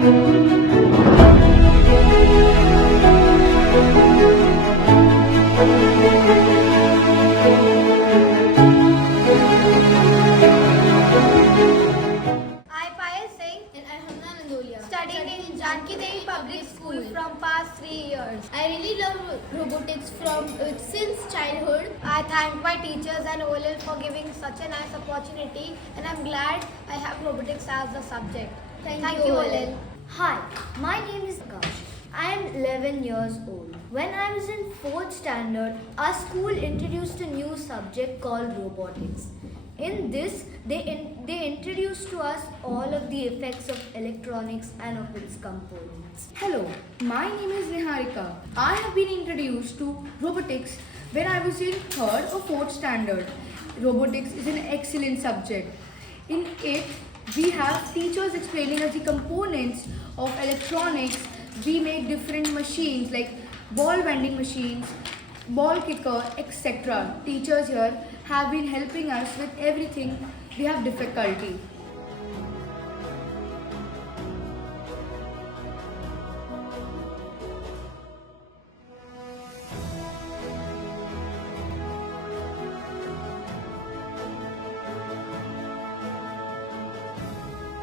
Studying in Jankidevi Public School from past 3 years. I really love robotics since childhood. I thank my teachers and OLL for giving such a nice opportunity, and I'm glad I have robotics as a subject. Thank you OLL. Hi, my name is Akash. I am 11 years old. When I was in 4th standard, our school introduced a new subject called robotics. In this, they introduced to us all of the effects of electronics and of its components. Hello, my name is Niharika. I have been introduced to robotics when I was in 3rd or 4th standard. Robotics is an excellent subject. In it, we have teachers explaining us the components of electronics. We make different machines like ball vending machines, ball kicker, etc. Teachers here have been helping us with everything we have difficulty.